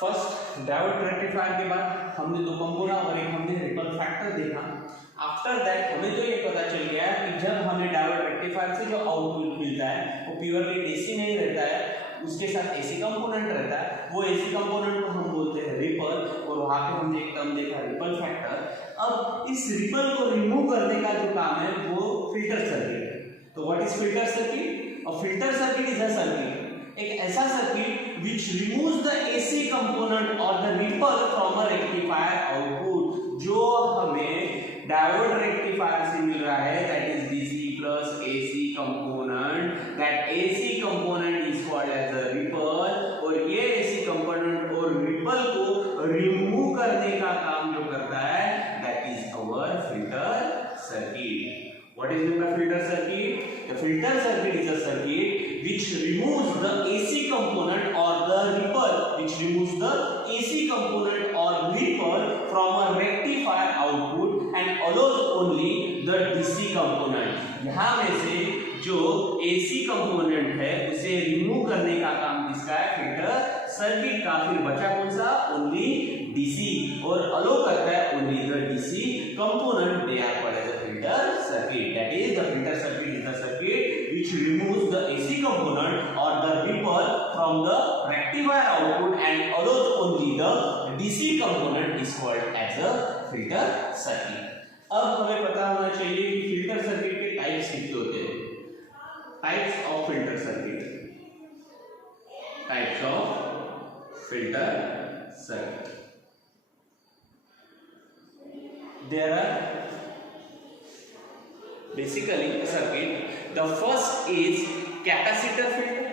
First diode rectifier के बाद हमने दो कंपोनेंट और एक हमने रिपल फैक्टर देखा। आफ्टर दैट हमें तो ये पता चल गया कि जब हमें डायोड रेक्टिफायर से जो आउटपुट मिलता है वो प्योरली डीसी नहीं रहता है, उसके साथ एसी कंपोनेंट रहता है। वो एसी कंपोनेंट को हम बोलते हैं रिपल, और वहां पे हमने एक टर्म देखा रिपल फैक्टर। अब इस रिपल को रिमूव करने का जो काम है वो फिल्टर सर्किट है। तो what is filter circuit? A filter circuit is a circuit, एक ऐसा circuit which removes the AC component or the ripple from a rectifier output। जो हमें डायोड रेक्टिफायर से मिल रहा है that is DC plus AC component, that AC component is called as a ripple, और ये AC component और ripple को remove करने का काम जो करता है that is our filter circuit। What is meant by filter circuit? The filter circuit is a circuit which removes the AC component or the ripple, which removes the AC component or ripple from a rectifier output and allows only the DC component। यहाँ में से जो AC component है उसे remove करने का काम किसका है? फिल्टर सर्किट का। फिर बचा कौन सा? ओनली DC, और अलो करता है only the DC component। They are called as a filter circuit। That is, the filter circuit is the circuit which removes the AC component or the ripple from the rectifier output and allows only the DC component is called as a filter circuit। अब हमें पता होना चाहिए कि filter circuit के types कितने होते हैं। Types of filter circuit, types of filter circuit. There are basically a circuit. The first is capacitor filter.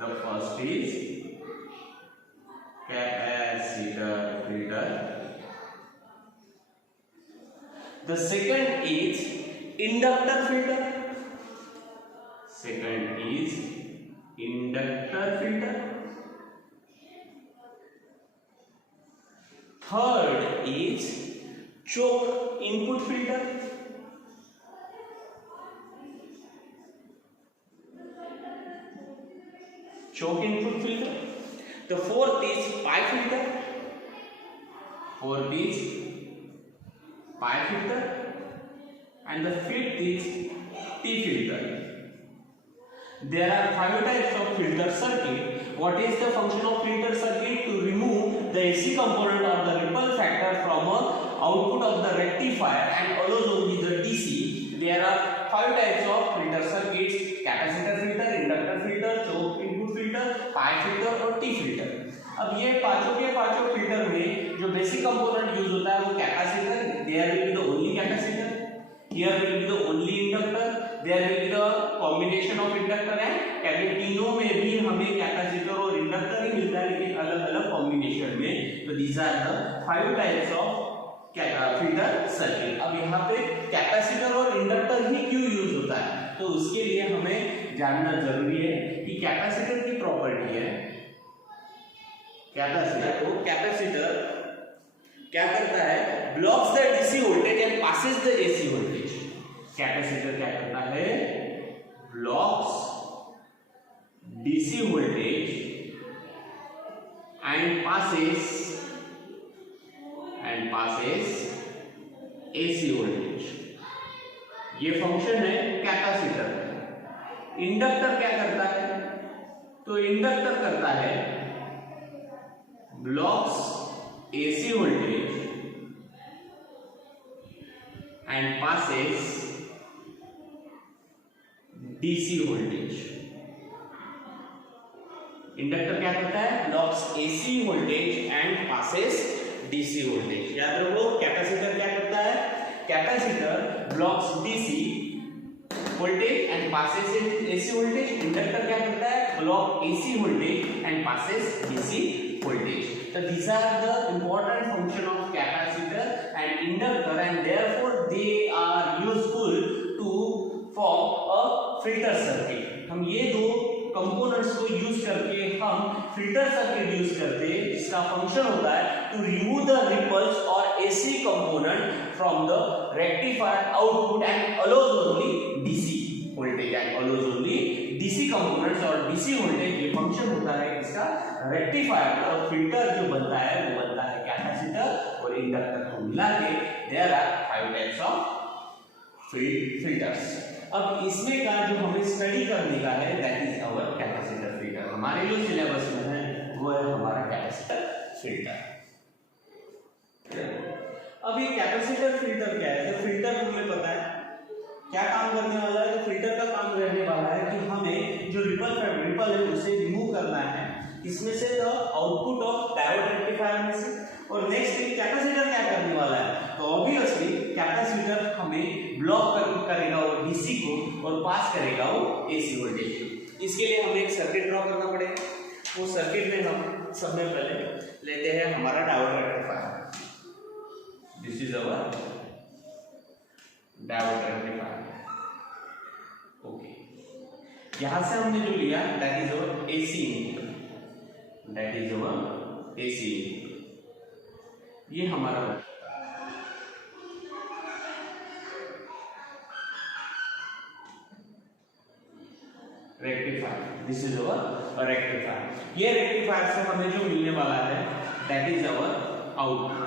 The first is capacitor filter. The second is inductor filter. Second is inductor filter. Third is choke input filter. Choke input filter. The fourth is pipe filter. Fourth is pipe filter. And the fifth is T filter. There are 5 types of filter circuit. What is the function of filter circuit? To remove the AC component or the ripple factor from a output of the rectifier and allows only the DC। There are 5 types of filter circuits: capacitor filter, inductor filter, choke input filter, pipe filter और T filter। अब ये पांचों के पांचों filter में जो basic component use होता है वो capacitor. There will be the only capacitor, here will be the only inductor, there will be the combination of inductor and capacitor। तीनों में भी हमें कैपेसिटर और इंडक्टर ही मिलता है लेकिन अलग अलग कॉम्बिनेशन में। तो these are the 5 types of filter circuit. अब यहाँ पे कैपेसिटर और इंडक्टर ही क्यों यूज होता है, तो उसके लिए हमें जानना जरूरी है कि कैपेसिटर की प्रॉपर्टी है। कैपेसिटर क्या करता है? Blocks the DC voltage and passes the AC voltage. Capacitor क्या करता है? Blocks DC voltage and passes AC voltage. ये फंक्शन है कैपेसिटर। इंडक्टर क्या करता है? तो इंडक्टर करता है blocks AC voltage and passes DC voltage. Inductor क्या करता है? Blocks AC voltage and passes DC voltage. याद रखो कैपेसिटर क्या करता है? Capacitor blocks DC voltage and passes AC voltage. Inductor क्या करता है? Block AC voltage and passes DC voltage. So these are the important function of capacitor and inductor and therefore they are useful to form a filter circuit। हम ये दो components को use करके हम filter circuit use करते हैं जिसका function होता है टू रिमूव द रिपल्स और AC component from the rectifier output and allows only DC voltage and allows only DC components और डीसी वोल्टेज ये फंक्शन होता है इसका रेक्टिफायर और फिल्टर जो बनता है वो बनता है कैपेसिटर और इंडक्टर को मिला के there are 5 types of filters. अब इसमें का जो हमें स्टडी करने का है that is our capacitor filter. हमारे जो सिलेबस में है वो है हमारा कैपेसिटर फिल्टर। अब ये कैपेसिटर फिल्टर क्या है? तो फिल्टर तुम्हें पता है क्या काम करने वाला है? तो फिल्टर का काम रहने वाला है कि हमें जो रिपल है उसे रिमूव करना है इसमें से the output of diode rectifier में से। और नेक्स्ट कैपेसिटर क्या करने वाला है? तो ऑब्वियसली कैपेसिटर हमें ब्लॉक करेगा वो डीसी को और पास करेगा वो एसी वोल्टेज को। इसके लिए हमें एक सर्किट ड्रॉ करना पड़ेगा। वो सर्किट में हम सबसे पहले लेते हैं हमारा diode rectifier. This is our diode rectifier. Okay, यहां से हमने जो लिया that is our AC input, that is our AC input. ये हमारा rectifier, this is our rectifier. ये रेक्टिफायर से हमें जो मिलने वाला है दैट इज अवर आउटपुट।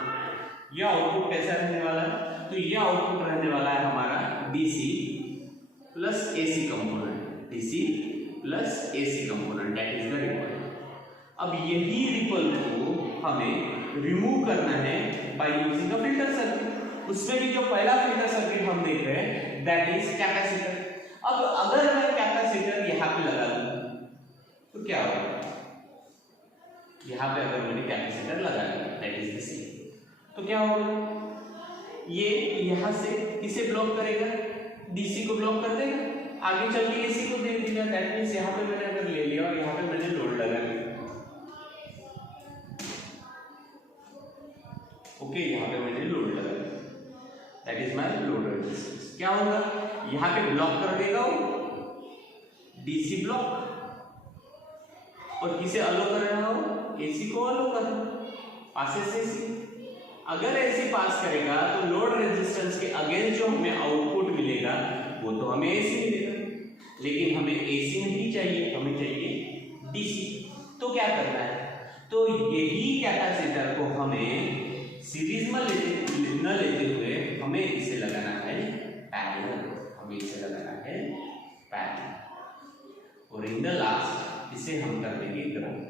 ये आउटपुट कैसा रहने वाला है? तो ये आउटपुट रहने वाला है हमारा DC plus AC component, DC plus AC component that is the ripple. अब यही रिपल को हमें रिमूव करना है by using a filter circuit. उसमें भी जो पहला फिल्टर सर्किट हम देख रहे हैं दैट इज कैपेसिटर। अब अगर मैं कैपेसिटर यहाँ पे लगा दूं तो क्या होगा? यहाँ पे अगर मैंने कैपेसिटर लगा दिया दैट इज द सेम, तो क्या होगा? ये यहाँ से इसे ब्लॉक करेगा, डीसी को ब्लॉक कर देगा, आगे चल के एसी को दे देगा। दैट मींस यहाँ पे मैंने अगर ले लिया और यहाँ पे मैंने लोड लगा लिया, ओके, यहाँ पे मैंने लोड लगा लिया, that is my load resistance. क्या होगा? यहाँ पे ब्लॉक कर देगा वो डीसी ब्लॉक, और किसे अलो कर रहा हो? एसी को अलो कर रहा हो, पासेस एसी। अगर ऐसे पास करेगा तो लोड रेजिस्टेंस के अगेंस्ट जो हमें आउटपुट मिलेगा वो तो हमें एसी मिलेगा, लेकिन हमें एसी नहीं चाहिए, हमें चाहिए डीसी। तो क्या करना है? तो यही कैपेसिटर को हमें सीरीज में न लेते हुए हमें इसे लगाना है पैरेलल, हमें इसे लगाना है पैरेलल। और इन द लास्ट इसे हम कर देंगे ग्राउंड।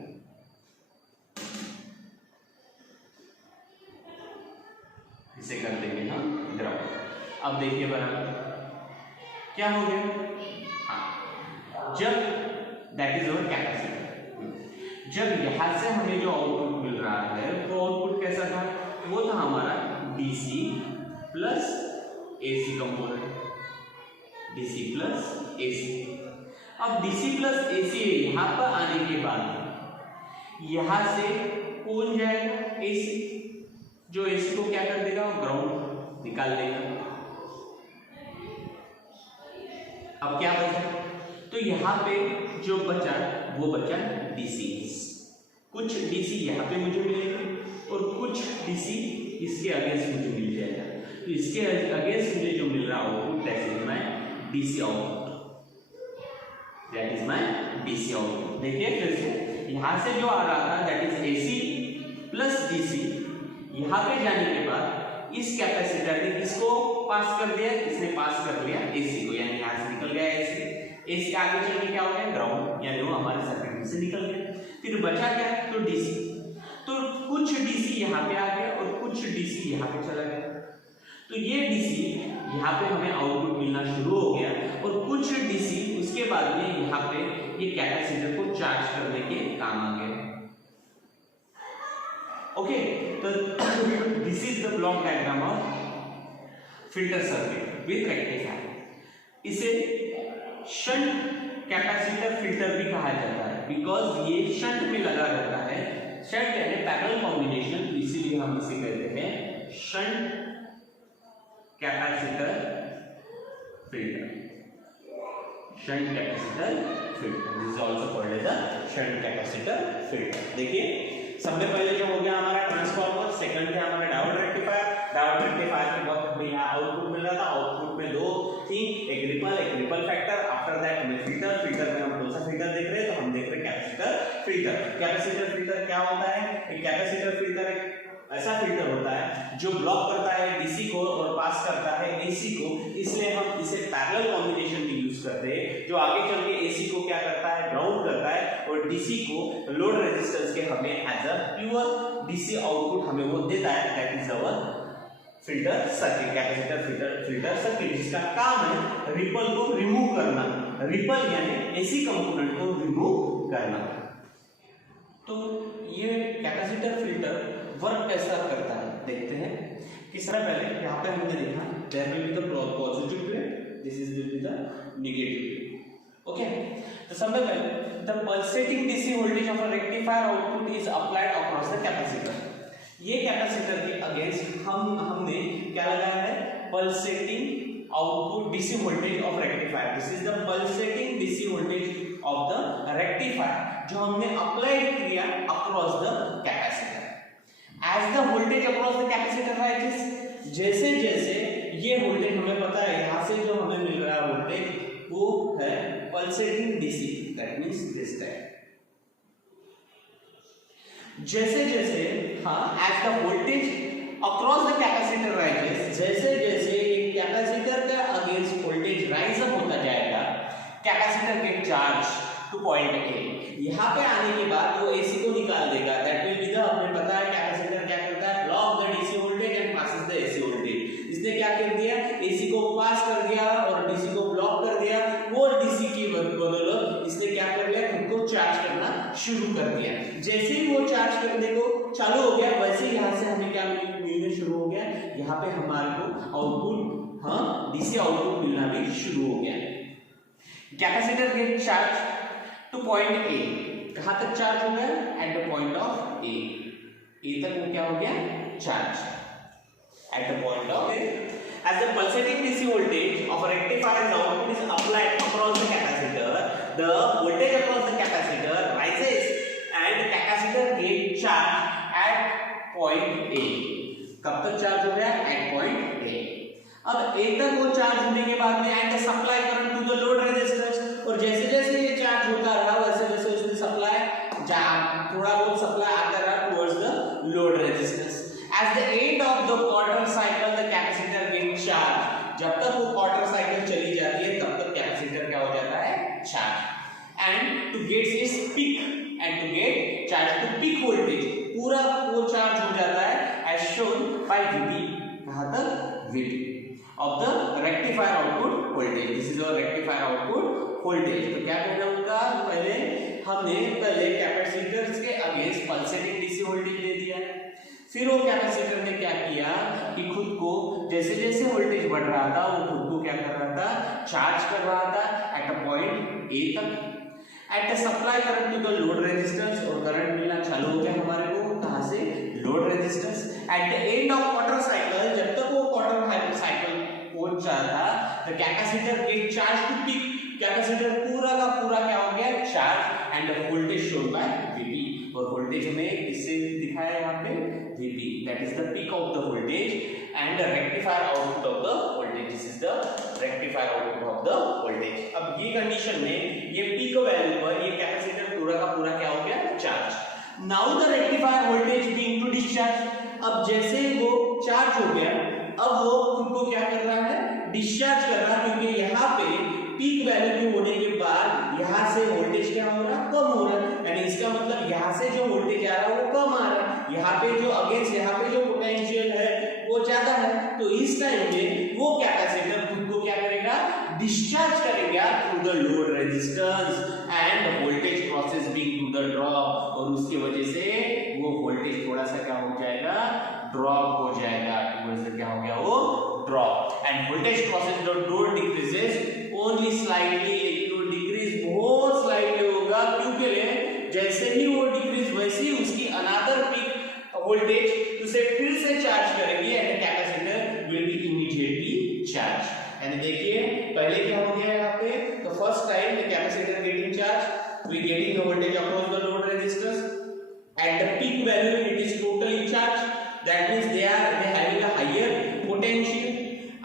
इसे कर देंगे हम ग्राउंड। अब देखिए बराबर क्या हो गया? हाँ, जब दैट इज अवर कैपेसिटर, जब यहां से हमें जो आउटपुट मिल रहा है वो आउटपुट कैसा था? वो था हमारा DC plus AC component, DC plus AC. अब डीसी प्लस एसी यहां पर आने के बाद यहां से कौन जाएगा? एसी। जो एसी को क्या कर देगा? ग्राउंड निकाल देगा। अब क्या बचा? तो यहाँ पे जो बचा वो बचा डीसी। कुछ डीसी यहाँ पे मुझे मिलेगा और कुछ डीसी इसके अगेंस्ट मुझे मिल जाएगा। तो इसके अगेंस्ट मुझे जो मिल रहा output that is my DC output, that is my DC output. देखिए फिर से यहाँ से जो आ रहा था that is AC plus DC, यहाँ पे जाने के बाद इस कैपेसिटर ने किसको पास कर दिया? इसने पास कर लिया एसी को, यानी यहाँ से निकल गया एसी। एसी आगे चल के क्या हो गया? ग्राउंड, यानी वो हमारे सर्किट में से निकल गया। फिर बचा क्या? तो डीसी। तो कुछ डीसी यहाँ पे आ गया और कुछ डीसी यहाँ पे चला गया। तो ये डीसी यहाँ पे हमें आउटपुट मिलना शुरू हो गया और कुछ डीसी उसके बाद में यहाँ पे ये कैपेसिटर को चार्ज करने के काम आ गए। ओके, तो this is the block diagram of filter circuit with rectifier. इसे शंट कैपेसिटर फिल्टर भी कहा जाता है बिकॉज ये शंट में लगा रहता है। शंट यानी पैरेलल कॉम्बिनेशन, तो इसीलिए हम इसे कहते हैं shunt capacitor filter. Shunt capacitor filter, this is also called as the shunt capacitor filter. देखिए सबसे पहले जो हो गया हमारा ट्रांसफार्मर, सेकंड है हमारा डायोड रेक्टिफायर। डायोड रेक्टिफायर के वक्त में यहाँ आउटपुट मिल रहा था, आउटपुट में दो थिंक एक रिपल फैक्टर, आफ्टर दैट हमें फिल्टर में हम कौन सा फिल्टर देख रहे हैं, तो हम देख रहे हैं कैपेसिटर फिल्टर क्या होता है, एक कैपेसिटर फिल्टर एक ऐसा फिल्टर होता है जो ब्लॉक करता है डीसी को और पास करता है एसी को, इसलिए हम इसे पैरेलल कॉम्बिनेशन में यूज करते हैं, जो आगे चल के एसी को क्या करता है, ग्राउंड करता है और डीसी को लोड रेजिस्टेंस के हमें as a pure DC output हमें वो देता है, that is our filter circuit, capacitor filter circuit, जिसका काम है रिपल को रिमूव करना, रिपल यानी एसी कंपोनेंट को रिमूव करना। तो ये कैपेसिटर फिल्टर वर्क कैसा करता है देखते हैं। किस तरह, पहले यहाँ पे हमने देखा there will be the positive plate, this is will be the negative plate, okay. तो सबसे पहले the pulsating DC voltage of a rectifier output is applied across the capacitor. ये कैपेसिटर के अगेंस्ट हमने क्या लगाया है, pulsating output DC voltage of rectifier, this is the pulsating DC voltage of the rectifier जो हमने अप्लाइड किया across the capacitor. As the voltage across the capacitor rises, जैसे जैसे ये वोल्टेज हमें पता है यहाँ से जो हमें मिल रहा है वोल्टेज वो है pulsating DC, that means this type. जैसे जैसे as the voltage across the capacitor rises, जैसे जैसे कैपेसिटर का अगेंस्ट वोल्टेज राइज अप होता जाएगा, कैपेसिटर के चार्ज टू पॉइंट ए, यहाँ पे आने के बाद वो एसी को निकाल देगा, दैट विल बी द, हमें पता है कैपेसिटर क्या करता है, block the DC voltage and passes the AC voltage. इसने क्या कर दिया, एसी को पास कर दिया और डीसी को ब्लॉक कर दिया, वो डीसी की बदौलत इसने क्या कर लिया, खुद को चार्ज करना शुरू कर दिया। जैसे ही वो चार्ज करने को चालू हो गया, वैसे ही यहाँ से हमें क्या मिलना शुरू हो गया, यहाँ पे हमारे को आउटपुट डीसी आउटपुट मिलना भी शुरू हो गया। Capacitor get charge to point A, कहां तक चार्ज हो गया, at the point of A, A तक वो क्या हो गया, charge at the point of A. As the pulsating DC voltage of a rectifier output is applied across the capacitor, the voltage across the capacitor rises and the capacitor get charged at point A। कब तक charge हो गया, eight point A. अब ए तक वो charge होने के बाद में and supply current to the load resistance, और जैसे जैसे ये चार्ज होता रहा वैसे वैसे उसने सप्लाई थोड़ा बहुत सप्लाई आता रहा towards the load resistance. At the end of the quarter cycle the capacitor get charge, जब तक वो क्वार्टर साइकिल चली जाती है तब तक कैपेसिटर क्या हो जाता है, charge. And to get its peak and to get charge to peak voltage, पूरा वो चार्ज हो जाता है एज शोन बाय Vp, कहां तक, Vp of the rectifier output voltage, this is our rectifier output voltage। तो क्या कहना उनका, पहले हमने कैपेसिटर्स के अगेंस्ट पल्सेटिंग डीसी वोल्टेज दे दिया, फिर वो कैपेसिटर ने क्या किया कि खुद को जैसे जैसे वोल्टेज बढ़ रहा था वो खुद को क्या कर रहा था, चार्ज कर रहा था एट अ पॉइंट ए तक। At the supply current to the load resistance, और करंट मिलना चालू हो गया हमारे को, कहां से, load resistance. At the end of quarter cycle, जब तक वो क्वार्टर साइकिल पहुंच जाता, the capacitor get charge to peak, capacitor पूरा का पूरा क्या हो गया, charge and the voltage shown by Vp, और वोल्टेज हमें किससे दिखाया यहाँ पे, Vp, that is the peak of the voltage and the rectifier output of the voltage, this is the rectifier output of the voltage. अब ये condition में ये पीक वैल्यू पर ये कैपेसिटर पूरा का पूरा क्या हो गया, charge. Now the rectifier voltage being to discharge, अब जैसे वो चार्ज हो गया, अब वो खुद को क्या कर रहा है, डिस्चार्ज कर रहा है, क्योंकि यहाँ पे पीक वैल्यू होने के बाद यहाँ से वोल्टेज क्या हो रहा, कम हो रहा है, यानी इसका मतलब यहाँ से जो वोल्टेज आ रहा है वो कम आ रहा है, यहाँ पे जो अगेंस्ट यहाँ पे जो पोटेंशियल है वो ज्यादा है, तो इस टाइम में वो कैपेसिटर खुद को क्या करेगा, डिस्चार्ज करेगा through the load resistance and voltage crosses being to the drop, और उसकी वजह से वो वोल्टेज थोड़ा सा क्या हो जाएगा, ड्रॉप हो जाएगा, क्या हो गया वो drop. And voltage crosses the load decreases only slightly, लेकिन वो डिक्रीज बहुत स्लाइटली होगा, क्योंकि जैसे ही वो डिक्रीज वैसे ही उसकी अनदर पीक वोल्टेज उसे फिर से चार्ज करेगी and capacitor will be immediately charge. यानी देखिए पहले क्या हो गया यहाँ पे, तो first time the capacitor getting charge, we getting the voltage across the load resistance at the peak value it is totally charged, that means they having a higher potential,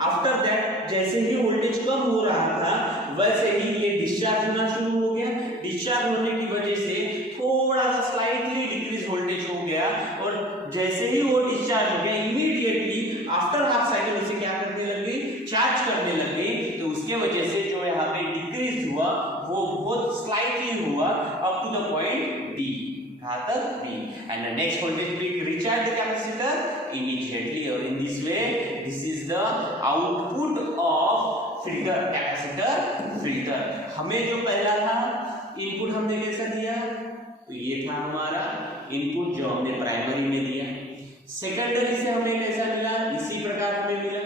after that जैसे ही voltage कम हो रहा था वैसे ही ये discharge होना शुरू हो गया। डिस्चार्ज होने की वजह से थोड़ा सा स्लाइटली डिक्रीज वोल्टेज हो गया और जैसे ही वो डिस्चार्ज हो गया इमीडिएटली आफ्टर हाफ साइकिल उसे क्या करने लग गई, चार्ज करने लग गई। तो उसके वजह से जो यहाँ पे डिक्रीज हुआ वो बहुत स्लाइटली हुआ up to the point D, कहां तक D, and the next voltage will recharge the capacitor immediately, or in this way this is the output of filter, capacitor filter। हमें जो पहला था इनपुट हमने कैसा दिया, तो ये था हमारा इनपुट जो हमने प्राइमरी में दिया। सेकेंडरी से हमें कैसा मिला, इसी प्रकार हमें मिला।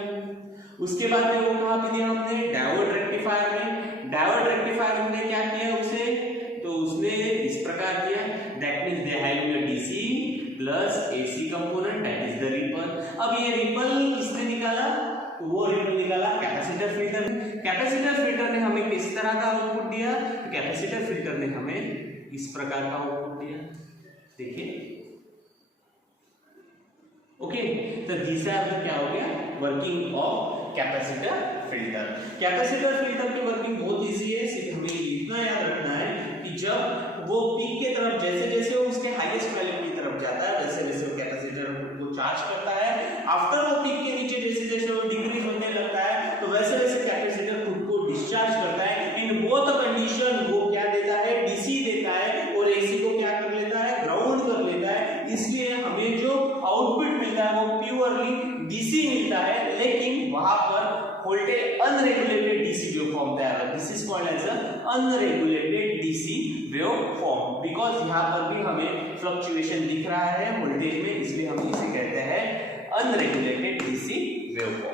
उसके बाद में वो कहां पे दिया हमने, डायोड रेक्टिफायर में। डायोड रेक्टिफायर हमने क्या किया उसे, तो उसने इस प्रकार दिया, that means they have a DC plus AC component, that is the ripple. अब ये रिपल किसने निकाला, तो वो रिपल निकाला कैपेसिटर फिल्टर। कैपेसिटर फिल्टर ने हमें किस तरह का आउटपुट दिया, तो कैपेसिटर फिल्टर ने हमें इस प्रकार का आउटपुट दिया, देखिए। ओके, तो दिस क्या हो गया, working of capacitor filter. Capacitor filter की वर्किंग बहुत इजी है, सिर्फ हमें इतना याद रखना है कि जब वो पीक के तरफ जैसे जैसे वो उसके हाईएस्ट वैल्यू की तरफ जाता है वैसे वैसे वो कैपेसिटर को चार्ज करता है। आफ्टर वो पीक के नीचे जैसे जैसे वो डिक्रीज होने लगता है तो वैसे वैसे कैपेसिटर खुद को डिस्चार्ज करता है। इन बोथ कंडीशन वो क्या देता है, डीसी देता है, और एसी को क्या कर लेता है, ग्राउंड कर लेता है। इसलिए हमें जो आउटपुट मिलता है वो प्योरली डीसी मिलता है, लेकिन वहां पर voltage unregulated DC wave form तैयार है। This is called as unregulated DC wave form, because यहाँ पर भी हमें फ्लक्चुएशन दिख रहा है वोल्टेज में, इसलिए हम इसे कहते हैं अनरेगुलेटेड डीसी वेव फॉर्म।